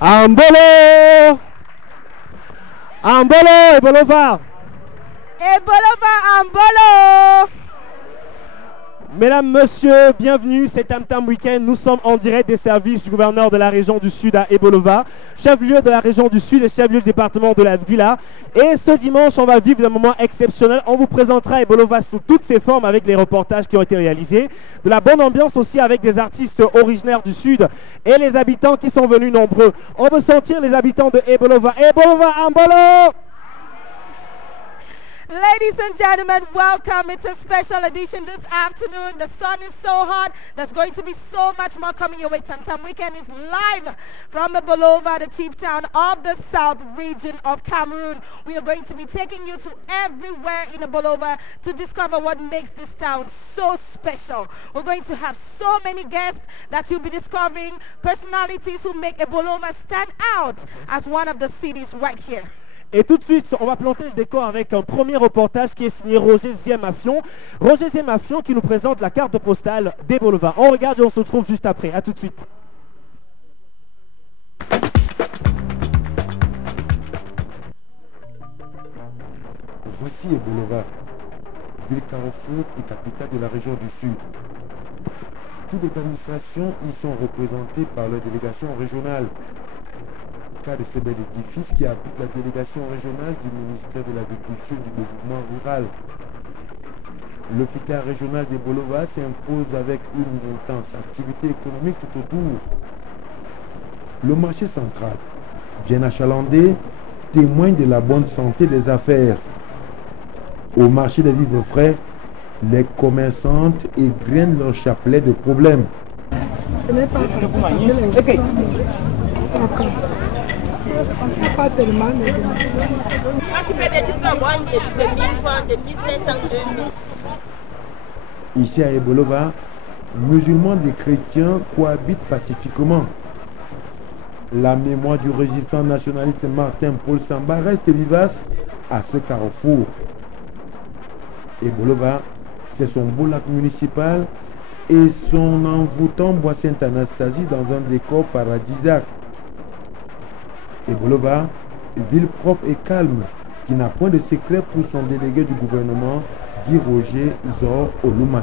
Ambolo! Ambolo et Bolova! Et Bolova Ambolo! Mesdames, Messieurs, bienvenue, c'est Tam Tam Weekend. Nous sommes en direct des services du gouverneur de la région du Sud à Ebolova, chef-lieu de la région du Sud et chef-lieu du département de la Villa. Et ce dimanche, on va vivre un moment exceptionnel. On vous présentera Ebolova sous toutes ses formes avec les reportages qui ont été réalisés. De la bonne ambiance aussi avec des artistes originaires du Sud et les habitants qui sont venus nombreux. On veut sentir les habitants de Ebolova. Ebolova Ambolo! Ladies and gentlemen, welcome. It's a special edition this afternoon. The sun is so hot. There's going to be so much more coming your way. Tam Tam Weekend is live from Ebolova, the chief town of the south region of Cameroon. We are going to be taking you to everywhere in Ebolova to discover what makes this town so special. We're going to have so many guests that you'll be discovering, personalities who make Ebolova stand out as one of the cities right here. Et tout de suite, on va planter le décor avec un premier reportage qui est signé Roger Ziemafion. Roger Ziemafion qui nous présente la carte postale d'Ebolova. On regarde et on se retrouve juste après. A tout de suite. Voici Ebolova, ville carrefour et capitale de la région du Sud. toutes les administrations y sont représentées par leur délégation régionale. Cas de ce bel édifice qui abrite la délégation régionale du ministère de l'Agriculture et du Développement rural. L'hôpital régional de Bolova s'impose avec une intense activité économique tout autour. Le marché central, bien achalandé, témoigne de la bonne santé des affaires. Au marché des vivres frais, les commerçantes égrènent leur chapelet de problèmes. Ce n'est pas facile. Pas tellement de Ici à Ebolova, musulmans et chrétiens cohabitent pacifiquement. La mémoire du résistant nationaliste Martin Paul Samba reste vivace à ce carrefour. Ebolova, c'est son beau lac municipal et son envoûtant bois Sainte-Anastasie dans un décor paradisiaque. Ebolova, ville propre et calme, qui n'a point de secret pour son délégué du gouvernement, Guy Roger Zor Oluma.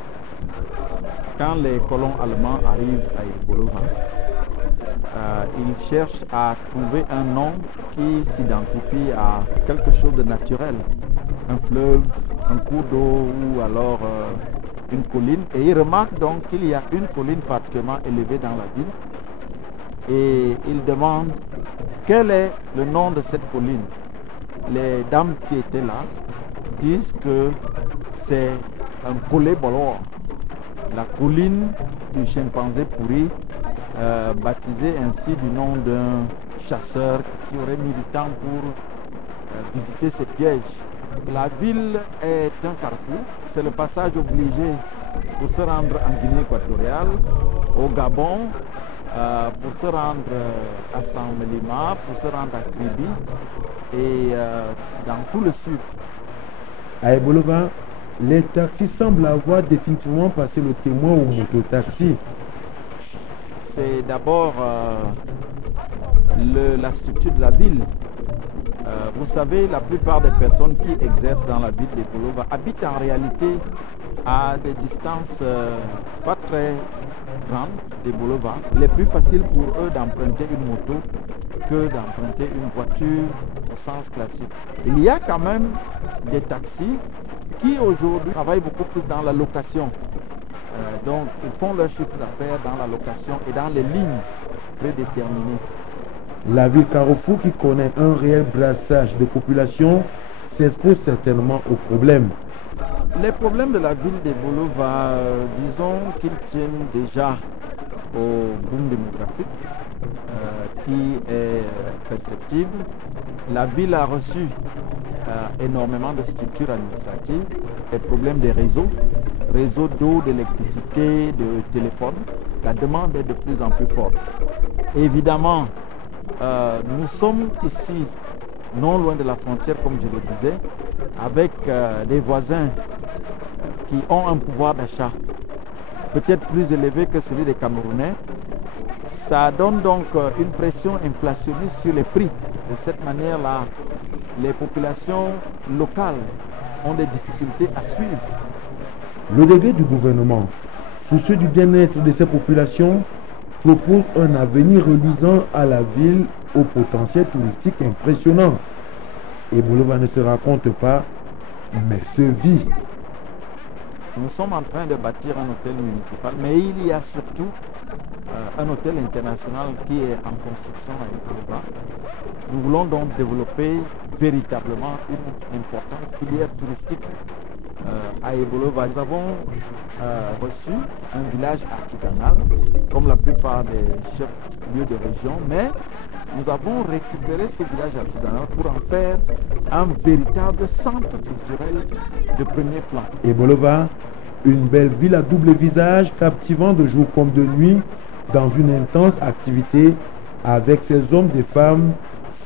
Quand les colons allemands arrivent à Ebolova, ils cherchent à trouver un nom qui s'identifie à quelque chose de naturel, un fleuve, un cours d'eau ou alors une colline. Et ils remarquent donc qu'il y a une colline particulièrement élevée dans la ville. Et ils demandent quel est le nom de cette colline. Les dames qui étaient là disent que c'est un collet bolor, la colline du chimpanzé pourri, baptisée ainsi du nom d'un chasseur qui aurait mis du temps pour visiter ces pièges. La ville est un carrefour, c'est le passage obligé pour se rendre en Guinée équatoriale, au Gabon, pour se rendre à San Melima, pour se rendre à Kribi et dans tout le sud. À Ebolova, les taxis semblent avoir définitivement passé le témoin au mototaxi. C'est d'abord la structure de la ville. Vous savez, la plupart des personnes qui exercent dans la ville d'Ebolova habitent en réalité à des distances pas très grandes d'Ebolova. Il est plus facile pour eux d'emprunter une moto que d'emprunter une voiture au sens classique. Il y a quand même des taxis qui aujourd'hui travaillent beaucoup plus dans la location. Donc ils font leur chiffre d'affaires dans la location et dans les lignes prédéterminées. La ville Carrefour, qui connaît un réel brassage de population, s'expose certainement aux problèmes. Les problèmes de la ville d'Ebolova, disons qu'ils tiennent déjà au boom démographique qui est perceptible. La ville a reçu énormément de structures administratives, des problèmes des réseaux d'eau, d'électricité, de téléphone. La demande est de plus en plus forte. Évidemment, nous sommes ici, non loin de la frontière, comme je le disais, avec des voisins qui ont un pouvoir d'achat peut-être plus élevé que celui des Camerounais. Ça donne donc une pression inflationniste sur les prix. De cette manière-là, les populations locales ont des difficultés à suivre. Le délégué du gouvernement, soucieux du bien-être de ces populations, propose un avenir reluisant à la ville au potentiel touristique impressionnant. Ebolova ne se raconte pas, mais se vit. Nous sommes en train de bâtir un hôtel municipal, mais il y a surtout un hôtel international qui est en construction à Ebolova. Nous voulons donc développer véritablement une importante filière touristique à Ebolova. Nous avons reçu un village artisanal, comme la plupart des chefs-lieux de région, mais nous avons récupéré ce village artisanal pour en faire un véritable centre culturel de premier plan. Ebolova, une belle ville à double visage, captivant de jour comme de nuit, dans une intense activité avec ses hommes et femmes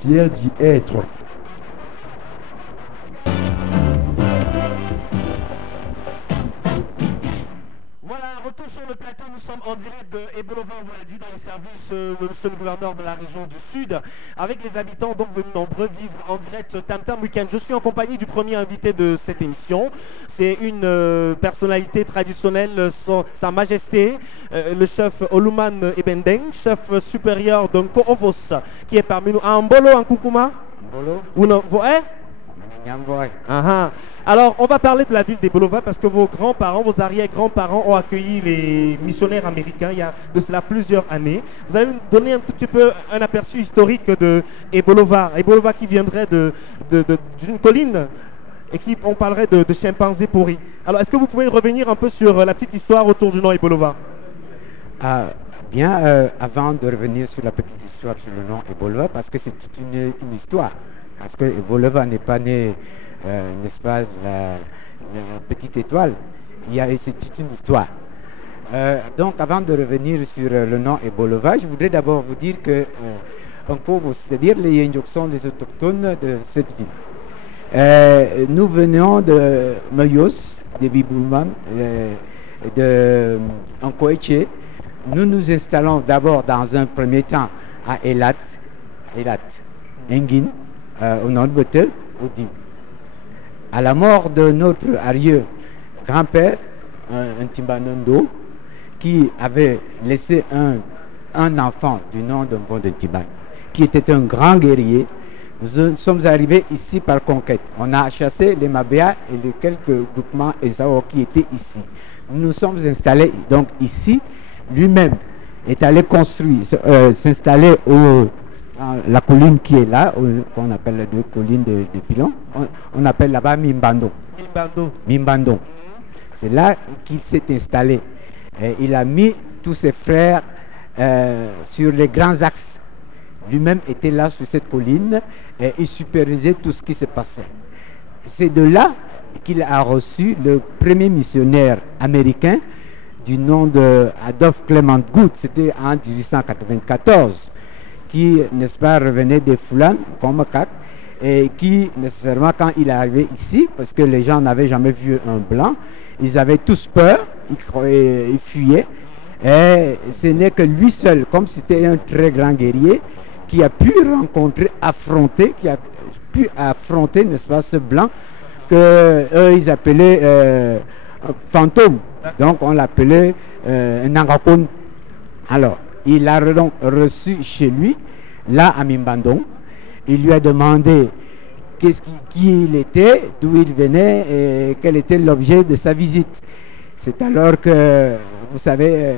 fiers d'y être. Moi Voilà, retour sur le plateau, nous sommes en direct de Ebolova, on vous l'a dit, dans les services de monsieur le gouverneur de la région du Sud, avec les habitants donc venus nombreux vivre en direct Tam Tam Weekend. Je suis en compagnie du premier invité de cette émission. C'est une personnalité traditionnelle, Sa Majesté, le chef Oluman Ebendeng, chef supérieur de Nko-Ovos, qui est parmi nous. En Mbolo, en Koukouma Mbolo. Ou non, Alors, on va parler de la ville d'Ebolova parce que vos grands-parents, vos arrière-grands-parents ont accueilli les missionnaires américains il y a de cela plusieurs années. Vous allez nous donner un tout petit peu un aperçu historique de Ebolova. Ebolova qui viendrait d'une colline et qui, on parlerait de chimpanzés pourris. Alors, est-ce que vous pouvez revenir un peu sur la petite histoire autour du nom Ebolova? Avant de revenir sur la petite histoire sur le nom Ebolova, parce que c'est toute une histoire. Parce que Ebolova n'est pas né, n'est-ce pas, la petite étoile. C'est toute une histoire. Donc, avant de revenir sur le nom Ebolova, je voudrais d'abord vous dire que c'est-à-dire les Yénjok sont les autochtones de cette ville. Nous venons de Mayos, de Bibouman, de Nkoeche. Nous nous installons d'abord dans un premier temps à Elat, Engin, au nord de Betel, au Dim. À la mort de notre arrière-grand-père, un Timbanondo, qui avait laissé un enfant du nom de Mbonde Timban, qui était un grand guerrier, nous sommes arrivés ici par conquête. On a chassé les Mabéas et les quelques groupements Esao qui étaient ici. Nous nous sommes installés donc ici. Lui-même est allé construire, s'installer la colline qui est là, qu'on appelle les deux collines de Pilon. On appelle là-bas Mimbando. Mimbando. C'est là qu'il s'est installé. Et il a mis tous ses frères sur les grands axes. Lui-même était là sur cette colline et il supervisait tout ce qui se passait. C'est de là qu'il a reçu le premier missionnaire américain du nom de Adolphe Clement Good, c'était en 1894, qui, n'est-ce pas, revenait des Foulans, comme Macaque, et qui, nécessairement, quand il est arrivé ici, parce que les gens n'avaient jamais vu un blanc, ils avaient tous peur, ils fuyaient, et ce n'est que lui seul, comme c'était un très grand guerrier, qui a pu affronter, n'est-ce pas, ce blanc, que ils appelaient fantôme. Donc on l'appelait Nangakon. Alors, il l'a donc reçu chez lui, là à Mimbandon. Il lui a demandé qui il était, d'où il venait et quel était l'objet de sa visite. C'est alors que, vous savez,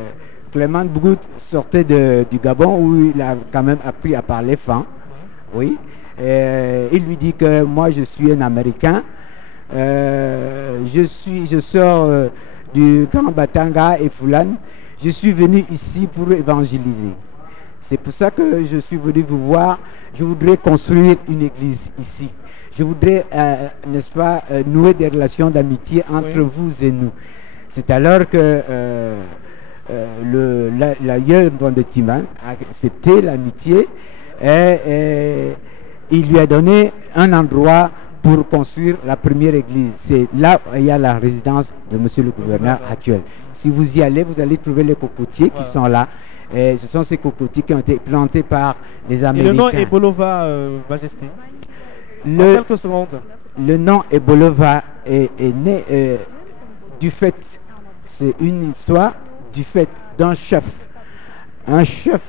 Clément Bougout sortait du Gabon où il a quand même appris à parler fan. Oui. Il lui dit que moi je suis un Américain. Je sors du camp Batanga et Foulane. Je suis venu ici pour évangéliser. C'est pour ça que je suis venu vous voir. Je voudrais construire une église ici. Je voudrais, n'est-ce pas, nouer des relations d'amitié entre vous et nous. C'est alors que l'aïeul de Timan a accepté l'amitié et il lui a donné un endroit pour construire la première église. C'est là où il y a la résidence de monsieur le gouverneur actuel. Si vous y allez, vous allez trouver les cocotiers qui sont là. Et ce sont ces cocotiers qui ont été plantés par les Américains. Et le nom Ebolova, Majesté, en quelques secondes. Le nom Ebolova est né du fait, c'est une histoire du fait d'un chef. Un chef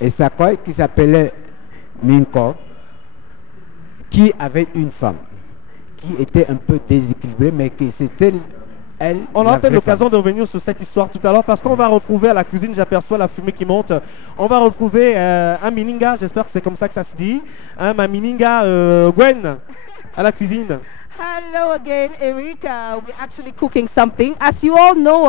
Esakoi qui s'appelait Minko, qui avait une femme qui était un peu déséquilibrée, mais qui c'était elle. On aura peut-être l'occasion de revenir sur cette histoire tout à l'heure parce qu'on va retrouver à la cuisine, j'aperçois la fumée qui monte. On va retrouver un mininga, j'espère que c'est comme ça que ça se dit, ma mininga Gwen à la cuisine. Hello again, Erika. We're actually cooking something. As you all know,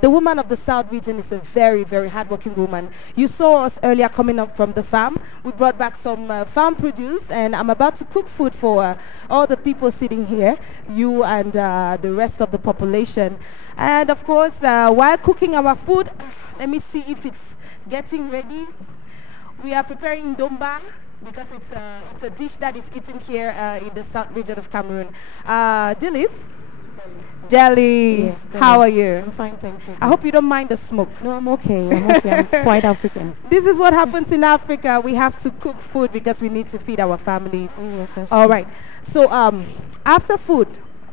the woman of the South region is a very, very hardworking woman. You saw us earlier coming up from the farm. We brought back some farm produce, and I'm about to cook food for all the people sitting here, you and the rest of the population. And of course, while cooking our food, let me see if it's getting ready. We are preparing dombang, because it's a dish that is eaten here in the south region of Cameroon. Dilif, Delhi. Yes, Delhi. How are you? I'm fine, thank you. I hope you don't mind the smoke. No, I'm okay. I'm okay. I'm quite African. This is what happens in Africa. We have to cook food because we need to feed our families. Yes, that's All true. right. So after food,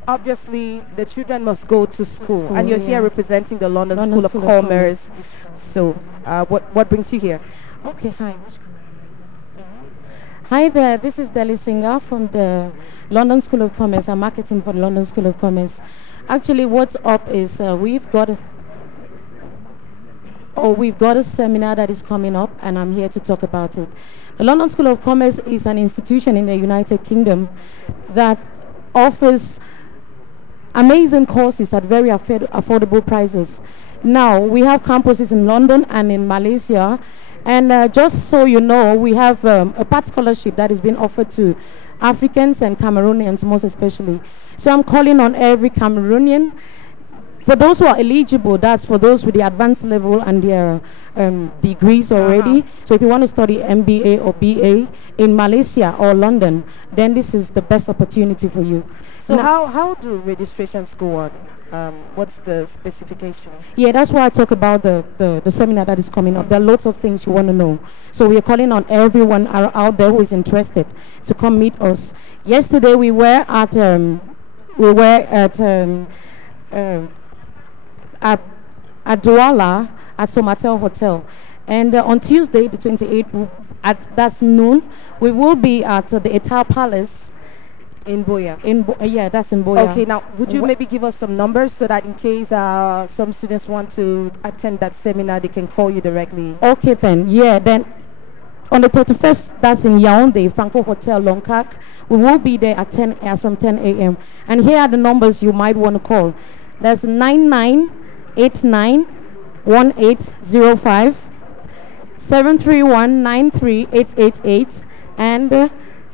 obviously the children must go to school, and you're here yeah. representing the London, London School, School of of Commerce. Commerce. So what brings you here? Okay, hi. Hi there, this is Delhi Singha from the London School of Commerce. I'm marketing for the London School of Commerce. Actually, what's up is we've got a seminar that is coming up, and I'm here to talk about it. The London School of Commerce is an institution in the United Kingdom that offers amazing courses at very affordable prices. Now, we have campuses in London and in Malaysia. And just so you know, we have a part scholarship that is being offered to Africans and Cameroonians most especially. So I'm calling on every Cameroonian. For those who are eligible, that's for those with the advanced level and their degrees already. So if you want to study MBA or BA in Malaysia or London, then this is the best opportunity for you. So Now- how do registrations go on? What's the specification? Yeah, that's why I talk about the seminar that is coming up. There are lots of things you want to know. So we are calling on everyone out there who is interested to come meet us. Yesterday we were at Douala at Somatel Hotel, and on Tuesday the 28th that's noon, we will be at the Etal Palace. In Boya. Yeah, that's in Boya. Okay, now would you maybe give us some numbers so that in case some students want to attend that seminar, they can call you directly? Okay then, yeah, then on the 31st, that's in Yaoundé, Franco Hotel, Longkak. We will be there at from 10 a.m. And here are the numbers you might want to call. That's 99891805, 731938888, and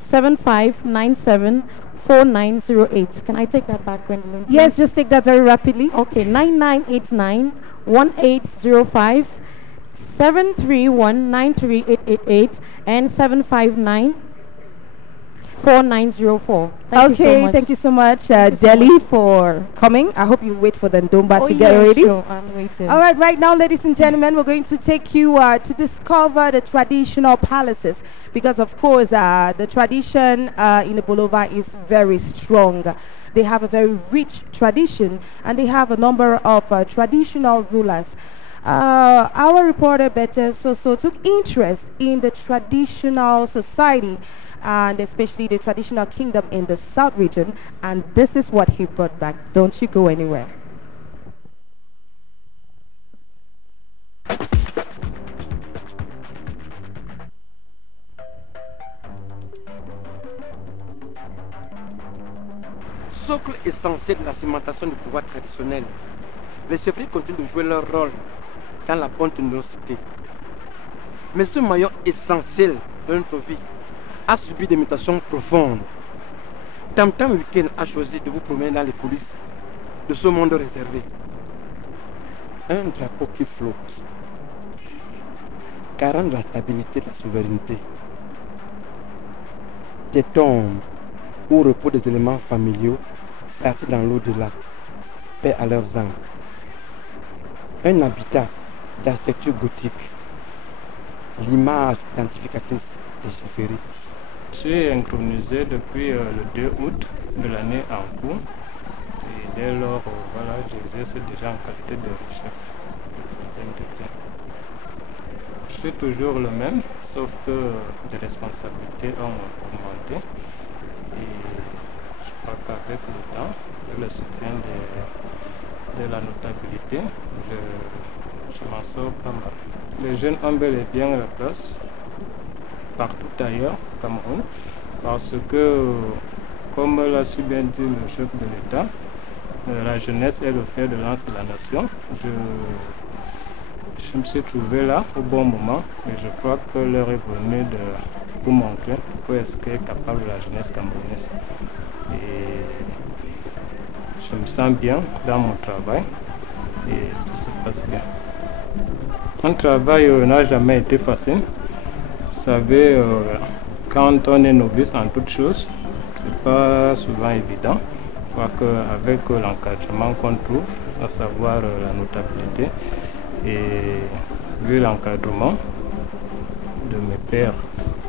75974908. Can I take that back, Gwendolyn? Yes, please? just take that very rapidly. Okay, 99891805, 731938888, and 7594904. Thank you so Okay, much. thank you so much, you so Delhi, much. for coming. I hope you wait for the Ndomba Oh, to get yeah, ready. sure, I'm waiting. All right now, ladies and gentlemen, we're going to take you to discover the traditional palaces, because of course the tradition in the Bolova is very strong. They have a very rich tradition, and they have a number of traditional rulers. Our reporter Bete Soso took interest in the traditional society, and especially the traditional kingdom in the South region, and this is what he brought back. Don't you go anywhere. Socle essentiel de la cimentation du pouvoir traditionnel, les chefferies continuent de jouer leur rôle dans la bonne ténérosité. Mais ce maillon essentiel de notre vie a subi des mutations profondes. Tam Tam Weekend a choisi de vous promener dans les coulisses de ce monde réservé. Un drapeau qui flotte, garant de la stabilité de la souveraineté. Des tombes où repos des éléments familiaux partis dans l'au-delà, paix à leurs âmes. Un habitat d'architecture gothique, l'image identificatrice des chefferies. Je suis intronisé depuis le 2 août de l'année en cours, et dès lors, voilà, j'exerce déjà en qualité de chef de MTT. Je suis toujours le même, sauf que les responsabilités ont augmenté, et je crois qu'avec le temps, avec le soutien de la notabilité, je m'en sors pas mal. Les jeunes ont bel et bien la place partout ailleurs au Cameroun, parce que, comme l'a su bien dit le chef de l'État, la jeunesse est le fer de lance de la nation. Je me suis trouvé là au bon moment, et je crois que l'heure est venue pour montrer pourquoi est-ce qu'est capable la jeunesse camerounaise. Et je me sens bien dans mon travail et tout se passe bien. Mon travail n'a jamais été facile. Vous savez, quand on est novice en toutes choses, c'est pas souvent évident. crois qu'avec l'encadrement qu'on trouve, à savoir la notabilité, et vu l'encadrement de mes pairs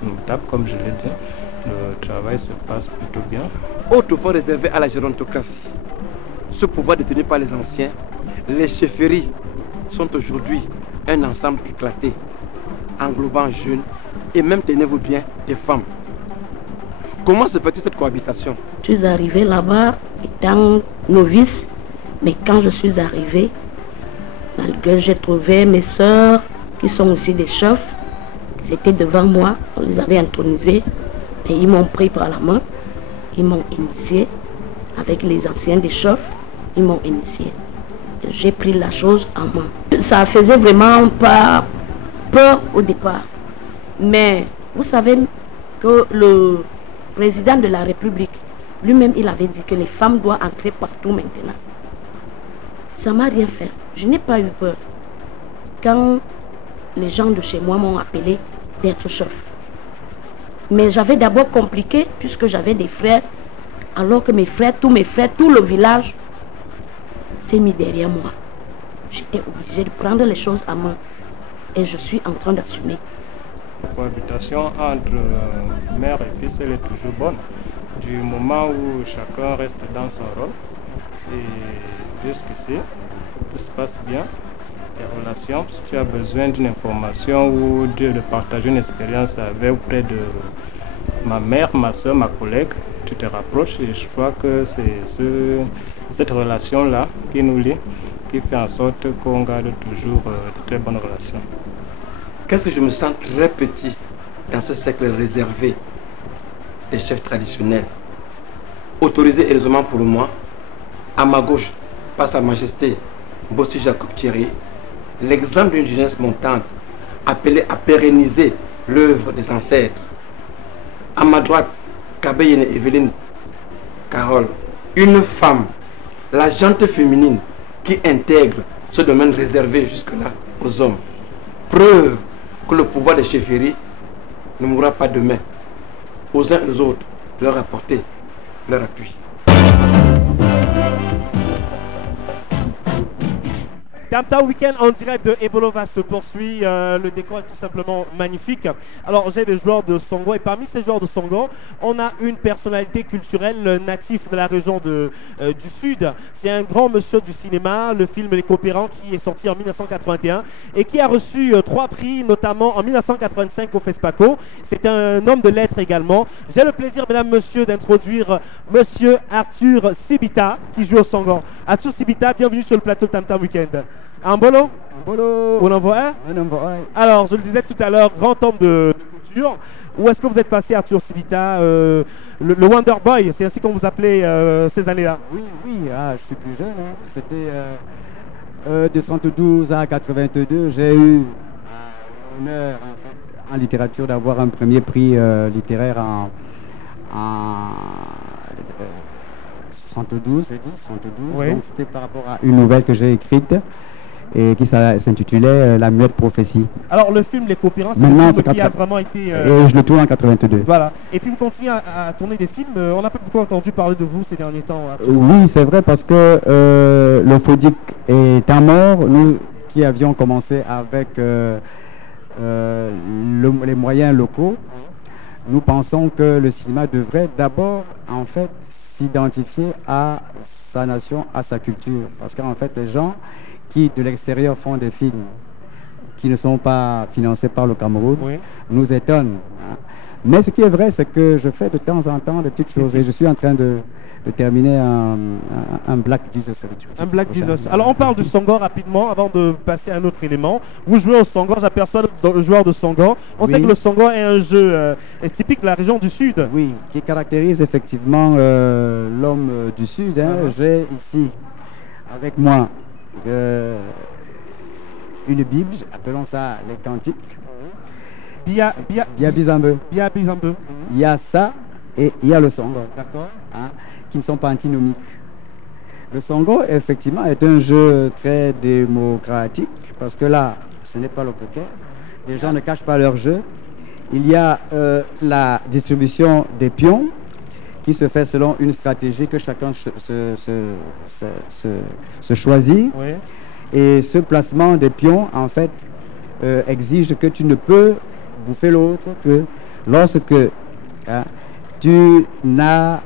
notables, comme je l'ai dit, le travail se passe plutôt bien. Autrefois réservé à la gérontocratie, ce pouvoir détenu par les anciens, les chefferies sont aujourd'hui un ensemble éclaté, englobant jeunes et même, tenez-vous bien, des femmes. Comment se fait-il cette cohabitation? Je suis arrivée là-bas étant novice, mais quand je suis arrivée, malgré j'ai trouvé mes sœurs qui sont aussi des chefs, ils étaient devant moi, on les avait intronisés, et ils m'ont pris par la main, ils m'ont initié avec les anciens des chefs, ils m'ont initié. J'ai pris la chose en main. Ça faisait vraiment pas peur au départ, mais vous savez que le président de la République, lui-même, il avait dit que les femmes doivent entrer partout maintenant. Ça m'a rien fait. Je n'ai pas eu peur. Quand les gens de chez moi m'ont appelé d'être chef. Mais j'avais d'abord compliqué puisque j'avais des frères, alors que mes frères, tout le village s'est mis derrière moi. J'étais obligée de prendre les choses à main et je suis en train d'assumer. La cohabitation entre mère et fils, elle est toujours bonne. Du moment où chacun reste dans son rôle, et jusqu'ici, tout se passe bien. Tes relations, si tu as besoin d'une information ou de partager une expérience auprès de ma mère, ma soeur, ma collègue, tu te rapproches et je crois que c'est cette relation-là qui nous lie, qui fait en sorte qu'on garde toujours de très bonnes relations. Qu'est-ce que je me sens très petit dans ce cercle réservé des chefs traditionnels. Autorisé heureusement pour moi, à ma gauche, par Sa Majesté Bossi Jacob Thierry, l'exemple d'une jeunesse montante appelée à pérenniser l'œuvre des ancêtres. À ma droite, Kabeyene Evelyne Carole, une femme, la gente féminine qui intègre ce domaine réservé jusque-là aux hommes. Preuve que le pouvoir des chefferies ne mourra pas demain. Aux uns et aux autres, leur apporter leur appui. Tamta Weekend en direct de Ebolova se poursuit, le décor est tout simplement magnifique. Alors j'ai des joueurs de Songo et parmi ces joueurs de Songo, on a une personnalité culturelle native de la région du Sud. C'est un grand monsieur du cinéma, le film Les Coopérants qui est sorti en 1981 et qui a reçu 3 prix, notamment en 1985 au FESPACO. C'est un homme de lettres également. J'ai le plaisir, mesdames, messieurs, d'introduire monsieur Arthur Sibita qui joue au Songo. Arthur Sibita, bienvenue sur le plateau de Tamta Weekend. Un bolo? On envoie un? Alors, je le disais tout à l'heure, grand homme de culture. Où est-ce que vous êtes passé, Arthur Sibita, le Wonder Boy, c'est ainsi qu'on vous appelait ces années-là? Oui, je suis plus jeune. Hein. C'était de 72 à 82. J'ai eu l'honneur en littérature d'avoir un premier prix littéraire en 72, j'ai dit, 72. Oui. Donc c'était par rapport à une nouvelle que j'ai écrite et qui s'intitulait La muette prophétie. Alors le film Les Coopérants, c'est un film qui a vraiment été... Et je le tourne en 82. Voilà. Et puis vous continuez à tourner des films. On n'a pas beaucoup entendu parler de vous ces derniers temps. Oui, c'est vrai, parce que le FODIC étant mort, nous qui avions commencé avec les moyens locaux, nous pensons que le cinéma devrait d'abord, en fait, s'identifier à sa nation, à sa culture. Parce qu'en fait, les gens qui de l'extérieur font des films qui ne sont pas financés par le Cameroun, oui, nous étonnent. Hein. Mais ce qui est vrai, c'est que je fais de temps en temps des petites choses et je suis en train de terminer un Black Jesus. Un Black Jesus. Alors on parle du Songo rapidement avant de passer à un autre élément. Vous jouez au Songo, j'aperçois le joueur de Songo. On sait que le Songo est un jeu typique de la région du Sud. Oui, qui caractérise effectivement l'homme du Sud. Hein. J'ai ici avec moi une Bible, appelons ça les cantiques. Bia Bizambe. Il y a ça et il y a le Songo. D'accord. Hein, qui ne sont pas antinomiques. Le Songo, effectivement, est un jeu très démocratique, parce que là, ce n'est pas le poker. Les gens ne cachent pas leur jeu. Il y a la distribution des pions qui se fait selon une stratégie que chacun se choisit. Oui. Et ce placement des pions, en fait, exige que tu ne peux bouffer l'autre que lorsque tu n'as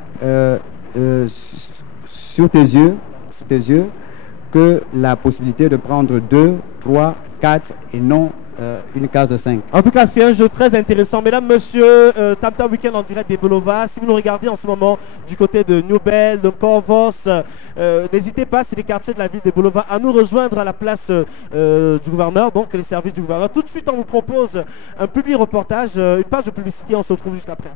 sur tes yeux que la possibilité de prendre 2, 3, 4 et non une case de 5. En tout cas, c'est un jeu très intéressant. Mesdames, messieurs, Tam Tam Weekend en direct des Bolova. Si vous nous regardez en ce moment du côté de Newbel, de Corvos, n'hésitez pas, c'est les quartiers de la ville de Bolova, à nous rejoindre à la place du gouverneur, donc les services du gouverneur. Tout de suite, on vous propose un public reportage, une page de publicité. On se retrouve juste après.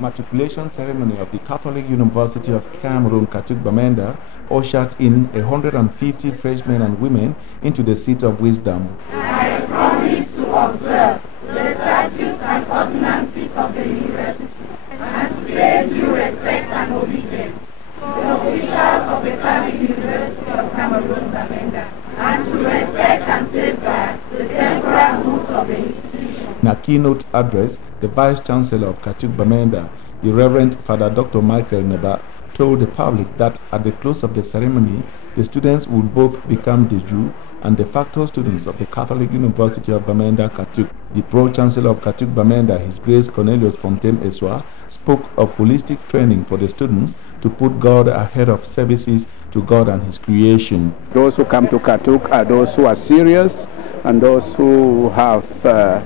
Matriculation ceremony of the Catholic University of Cameroon, Katuk Bamenda, ushered in 150 freshmen and women into the seat of wisdom. I promise to observe the statutes and ordinances of the university and to pay due respect and obedience to the officials of the Catholic University of Cameroon, Bamenda, and to respect and safeguard the temporal rules of the institution. In a keynote address, the Vice Chancellor of Katuk Bamenda, the Reverend Father Dr. Michael Neba, told the public that at the close of the ceremony, the students would both become de jure and de facto students of the Catholic University of Bamenda, Katuk. The Pro-Chancellor of Katuk Bamenda, His Grace Cornelius Fontaine Eswa, spoke of holistic training for the students to put God ahead of services to God and His creation. Those who come to Katuk are those who are serious and those who have a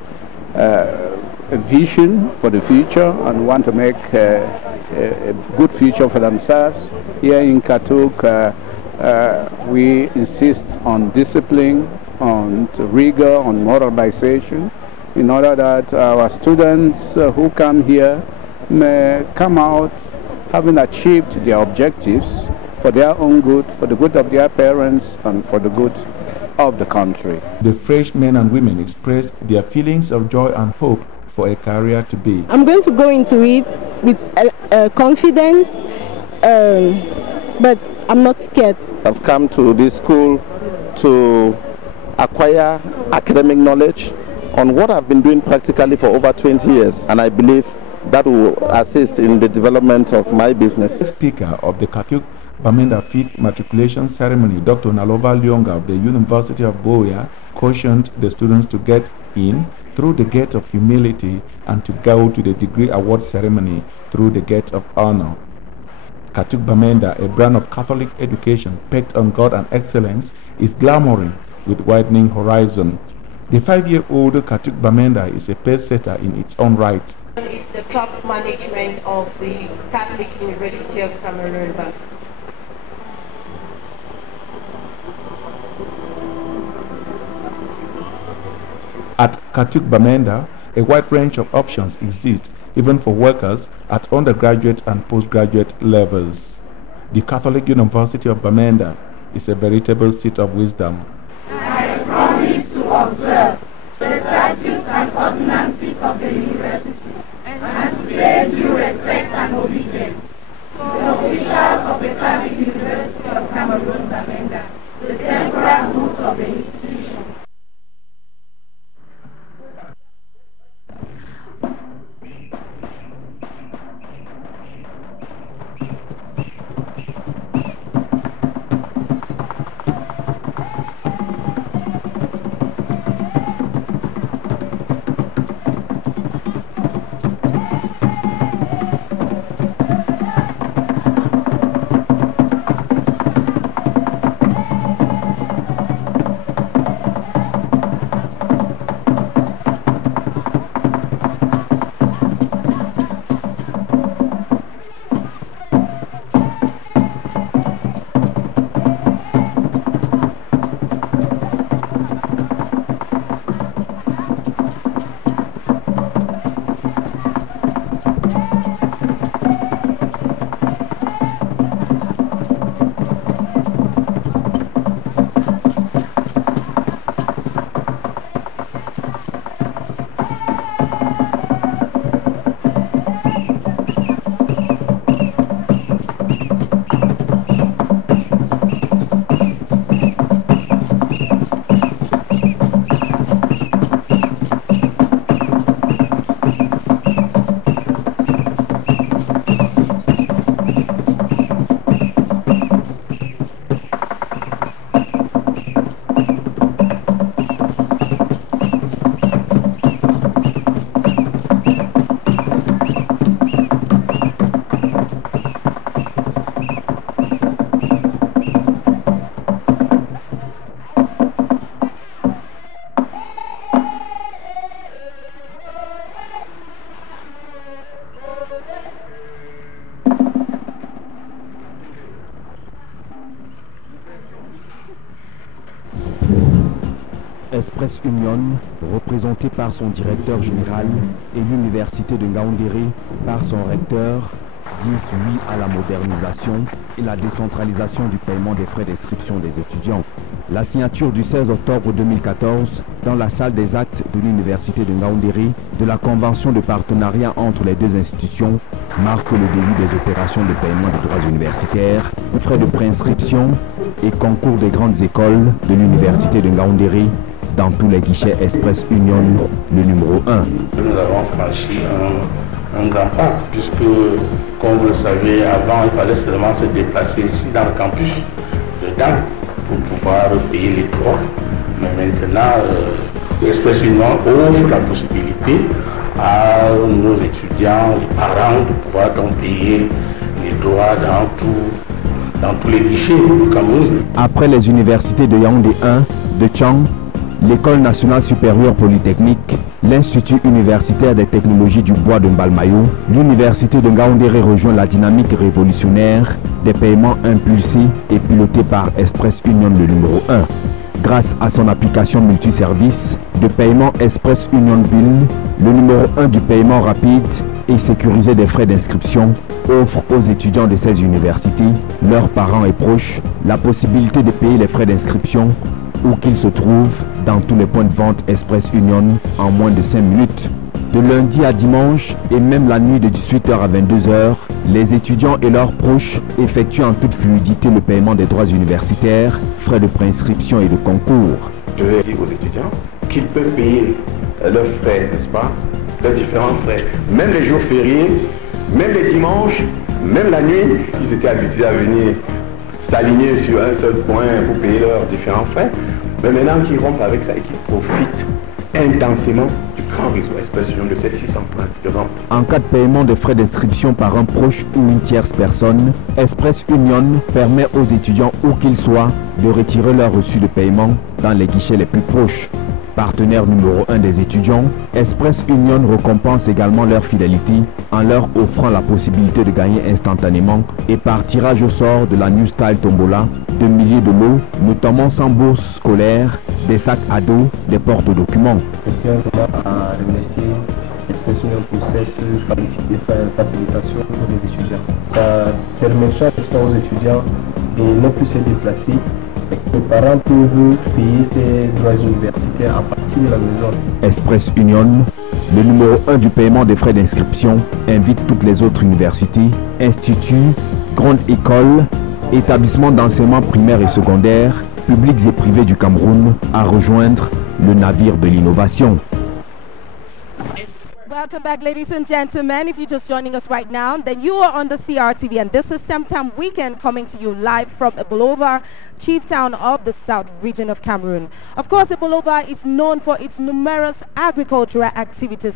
vision for the future and want to make a good future for themselves. Here in Katuk, we insist on discipline, on rigor, on moralization, in order that our students who come here may come out having achieved their objectives for their own good, for the good of their parents, and for the good of the country. The freshmen and women expressed their feelings of joy and hope for a career to be. I'm going to go into it with confidence, but I'm not scared. I've come to this school to acquire academic knowledge on what I've been doing practically for over 20 years, and I believe that will assist in the development of my business. The speaker of the Katuk Bamenda 5th matriculation ceremony, Dr. Nalova Lyonga of the University of Buea, cautioned the students to get in through the gate of humility and to go to the degree award ceremony through the gate of honor. Katuk Bamenda, a brand of Catholic education pegged on God and excellence, is glamoring with widening horizon. The 5-year-old Katuk Bamenda is a pace-setter in its own right. It's the top management of the Catholic University of Cameroon. At Katuk Bamenda, a wide range of options exist even for workers at undergraduate and postgraduate levels. The Catholic University of Bamenda is a veritable seat of wisdom. I promise to observe the statutes and ordinances of the university and to pay due respect and obedience to the officials of the Catholic University of Cameroon, Bamenda, the temporal rules of the institution. Express Union, représenté par son directeur général, et l'université de Ngaoundéré par son recteur, disent oui à la modernisation et la décentralisation du paiement des frais d'inscription des étudiants. La signature du 16 octobre 2014 dans la salle des actes de l'université de Ngaoundéré de la convention de partenariat entre les deux institutions marque le début des opérations de paiement des droits universitaires, frais de préinscription et concours des grandes écoles de l'université de Ngaoundéré dans tous les guichets Express Union, le numéro 1. Nous avons franchi un grand pas, puisque, comme vous le savez, avant, il fallait seulement se déplacer ici dans le campus de Dame pour pouvoir payer les droits. Mais maintenant, l'Express Union offre la possibilité à nos étudiants, les parents, de pouvoir donc payer les droits dans tous les guichets du Cameroun. Après les universités de Yaoundé 1, de Tchang, l'École nationale supérieure polytechnique, l'Institut universitaire des technologies du bois de Mbalmayo, l'Université de Ngaoundéré rejoint la dynamique révolutionnaire des paiements impulsés et pilotés par Express Union le numéro 1. Grâce à son application multiservice de paiement Express Union Bill, le numéro 1 du paiement rapide et sécurisé des frais d'inscription offre aux étudiants de ces universités, leurs parents et proches, la possibilité de payer les frais d'inscription où qu'ils se trouvent dans tous les points de vente Express Union en moins de 5 minutes. De lundi à dimanche et même la nuit de 18h à 22h, les étudiants et leurs proches effectuent en toute fluidité le paiement des droits universitaires, frais de préinscription et de concours. Je vais dire aux étudiants qu'ils peuvent payer leurs frais, n'est-ce pas, leurs différents frais, même les jours fériés, même les dimanches, même la nuit, s'ils étaient habitués à venir s'aligner sur un seul point pour payer leurs différents frais, mais maintenant qu'ils rompent avec ça et qu'ils profitent intensément du grand réseau Express Union de ces 600 points de vente. En cas de paiement de frais d'inscription par un proche ou une tierce personne, Express Union permet aux étudiants où qu'ils soient de retirer leur reçu de paiement dans les guichets les plus proches. Partenaire numéro 1 des étudiants, Express Union récompense également leur fidélité en leur offrant la possibilité de gagner instantanément et par tirage au sort de la New Style Tombola de milliers de lots, notamment sans bourse scolaire, des sacs à dos, des porte-documents. Je tiens vraiment à remercier Express Union pour cette facilitation pour les étudiants. Ça permettra aux étudiants de ne plus se déplacer. Les parents peuvent payer ces droits universitaires à partir de la maison. Express Union, le numéro 1 du paiement des frais d'inscription, invite toutes les autres universités, instituts, grandes écoles, établissements d'enseignement primaire et secondaire, publics et privés du Cameroun à rejoindre le navire de l'innovation. Welcome back, ladies and gentlemen. If you're just joining us right now, then you are on the CRTV, and this is Temtam Weekend coming to you live from Ebolova, chief town of the South region of Cameroon. Of course, Ebolova is known for its numerous agricultural activities.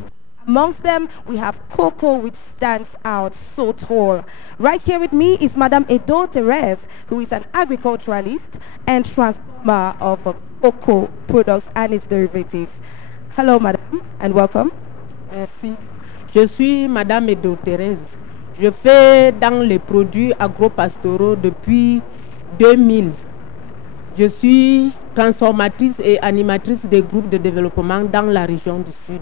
Amongst them, we have cocoa, which stands out so tall. Right here with me is Madame Edo Therese, who is an agriculturalist and transformer of cocoa products and its derivatives. Hello, Madame, and welcome. Merci. Je suis Madame Edo Thérèse. Je fais dans les produits agro-pastoraux depuis 2000. Je suis transformatrice et animatrice des groupes de développement dans la région du Sud.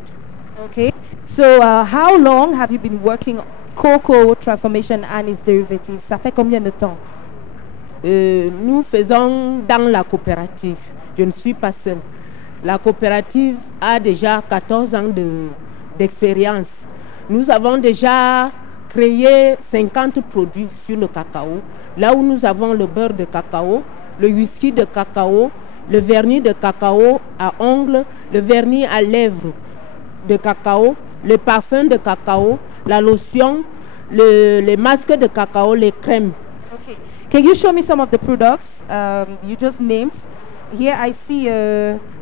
Okay. So, how long have you been working cocoa transformation and its derivatives? Ça fait combien de temps? Nous faisons dans la coopérative. Je ne suis pas seule. La coopérative a déjà 14 ans d'expérience. Nous avons déjà créé 50 produits sur le cacao, là où nous avons le beurre de cacao, le whisky de cacao, le vernis de cacao à ongles, le vernis à lèvres de cacao, le parfum de cacao, la lotion, les masques de cacao, les crèmes. Okay. Can you show me some of the products you just named? Here I see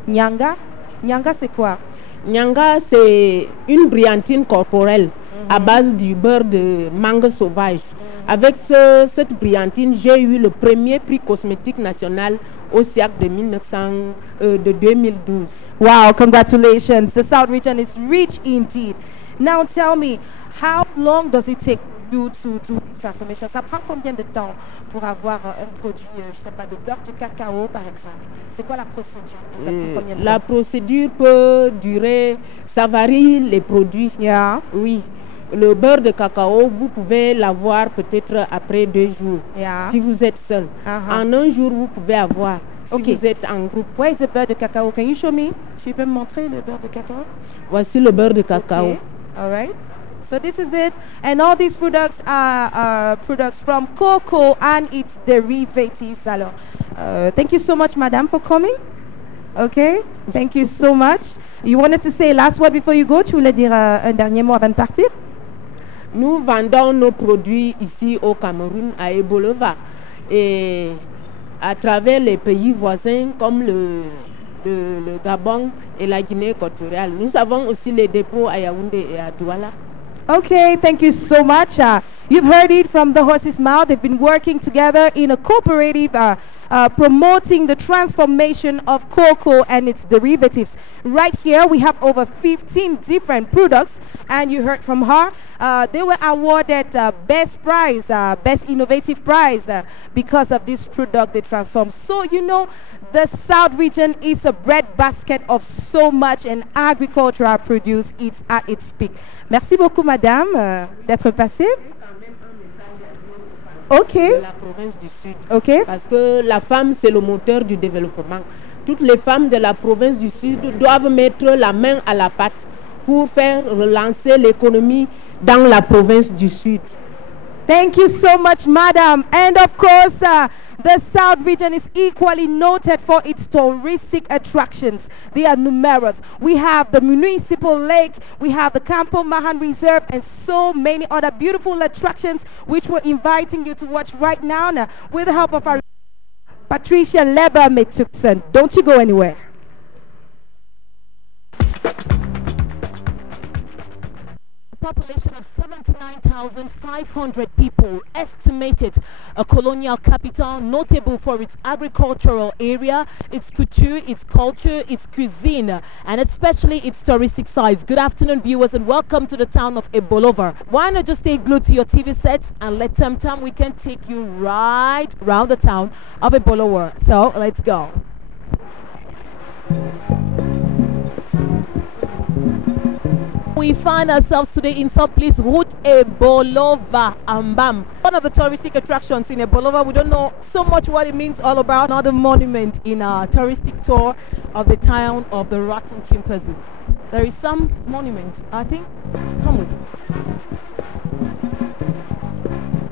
Nyanga. Nyanga, c'est quoi? Nyanga, c'est une brillantine corporelle à base du beurre de mangue sauvage. Avec cette brillantine, j'ai eu le premier prix cosmétique national au SIAC de 2012. Wow, congratulations. The South region is rich indeed. Now tell me, how long does it take you to do transformation. Ça prend combien de temps pour avoir un produit, je sais pas, de beurre de cacao par exemple? C'est quoi la procédure? Et ça prend combien de La temps? procédure peut durer, ça varie les produits. Yeah. Oui. Le beurre de cacao, vous pouvez l'avoir peut-être après 2 jours, Yeah. si vous êtes seul. En un jour, vous pouvez avoir, si vous êtes en groupe. Where is the beurre de cacao? Can you show me? Tu peux me montrer le beurre de cacao? Voici le beurre de cacao. Okay. All right. So this is it. And all these products are products from cocoa and its derivatives. Alors, thank you so much, madam, for coming. Okay. Thank you so much. You wanted to say last word before you go? Tu voulais dire un dernier mot avant de partir? Nous vendons nos produits ici au Cameroun, à Ebolova, et à travers les pays voisins comme le Gabon et la Guinée équatoriale. Nous avons aussi les dépôts à Yaoundé et à Douala. Okay, thank you so much. You've heard it from the horse's mouth. They've been working together in a cooperative promoting the transformation of cocoa and its derivatives. Right here, we have over 15 different products, and you heard from her. They were awarded best prize, best innovative prize because of this product they transform. So, you know, the South region is a breadbasket of so much, and agricultural produce is at its peak. Merci beaucoup, madame, d'être passée. Ok. De la province du Sud. Ok. Parce que la femme, c'est le moteur du développement. Toutes les femmes de la province du Sud doivent mettre la main à la pâte pour faire relancer l'économie dans la province du Sud. Thank you so much, madam. And of course, the South region is equally noted for its touristic attractions. They are numerous. We have the municipal lake, we have the Campo Mahan Reserve, and so many other beautiful attractions which we're inviting you to watch right now with the help of our Patricia Leber-Metuksen. Don't you go anywhere. Population of 79,500 people, estimated a colonial capital notable for its agricultural area, its couture, its culture, its cuisine, and especially its touristic sites. Good afternoon, viewers, and welcome to the town of Ebolova. Why not just stay glued to your TV sets and let Tam we can take you right around the town of Ebolova. So let's go. We find ourselves today in some place, Route Ebolova Ambam. One of the touristic attractions in Ebolova. We don't know so much what it means all about. Another monument in our touristic tour of the town of the Rotten Chimpanzee. There is some monument, I think. Come with me.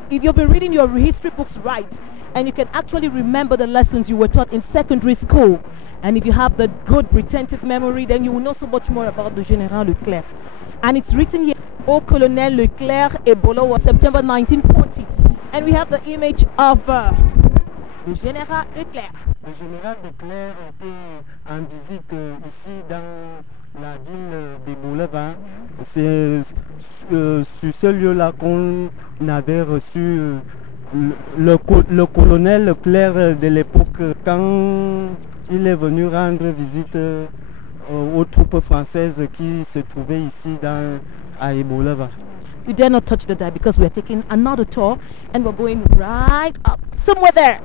If you've been reading your history books right, and you can actually remember the lessons you were taught in secondary school, and if you have the good retentive memory, then you will know so much more about the Général Leclerc. And it's written here, Au Colonel Leclerc, Ebolova, September 1940. And we have the image of the Général Leclerc. Le général Leclerc était en visite ici dans la ville d'Ebolova. C'est sur ce lieu-là qu'on avait reçu le colonel Leclerc de l'époque quand il est venu rendre visite aux troupes françaises qui se trouvaient ici à Ebolova. You dare not touch the dial because we are taking another tour and we're going right up somewhere there.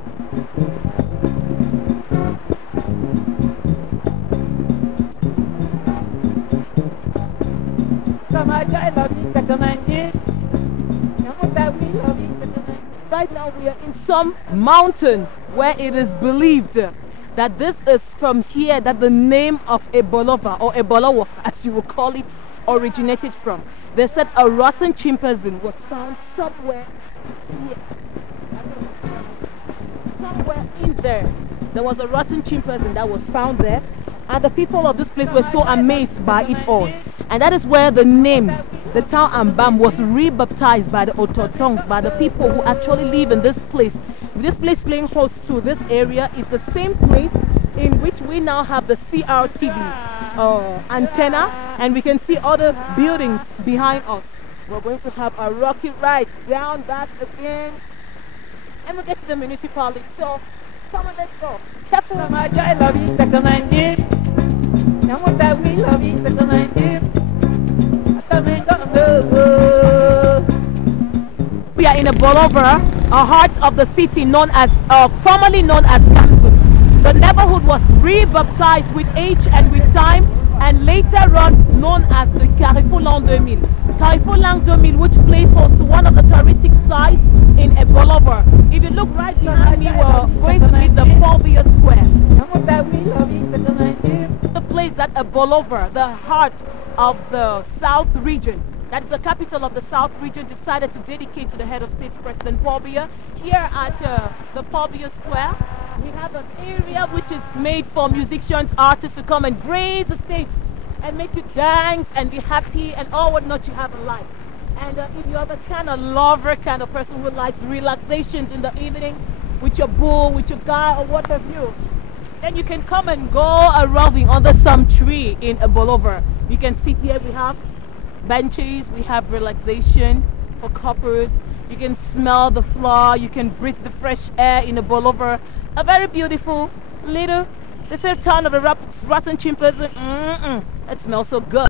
Right now we are in some mountain where it is believed that this is from here that the name of Ebolova, or Ebolawa as you will call it, originated from. They said a rotten chimpanzee was found somewhere here. Somewhere in there. There was a rotten chimpanzee that was found there, and the people of this place were so amazed by it all. And that is where the name, the town Ambam, was rebaptized by the Ototongs, by the people who actually live in this place. This place playing host to this area is the same place in which we now have the CRTV antenna, and we can see other buildings behind us. We're going to have a rocky ride down that again, and we'll get to the municipality. So come on, let's go. Careful. a Bolover, a heart of the city known as, formerly known as Kamsu. The neighborhood was rebaptized with age and with time, and later on known as the Carrefour L'An 2000. Carrefour L'An 2000, which plays host to one of the touristic sites in a Bolover. If you look right behind me, we're going to meet the Paul Biya Square. The place at a Bolover, the heart of the South region, that is the capital of the South region, decided to dedicate to the head of state, President Paul Biya. Here at the Paul Biya Square, we have an area which is made for musicians, artists to come and grace the stage and make you dance and be happy and all whatnot you have in life. And if you're the kind of lover, kind of person who likes relaxations in the evenings with your boo, with your guy, or what have you, then you can come and go roving under some tree in a Bolover. You can sit here. We have benches, we have relaxation for couples. You can smell the floor, you can breathe the fresh air in a Bolover. A very beautiful little, they say town of the rotten chimpanzee. It smells so good.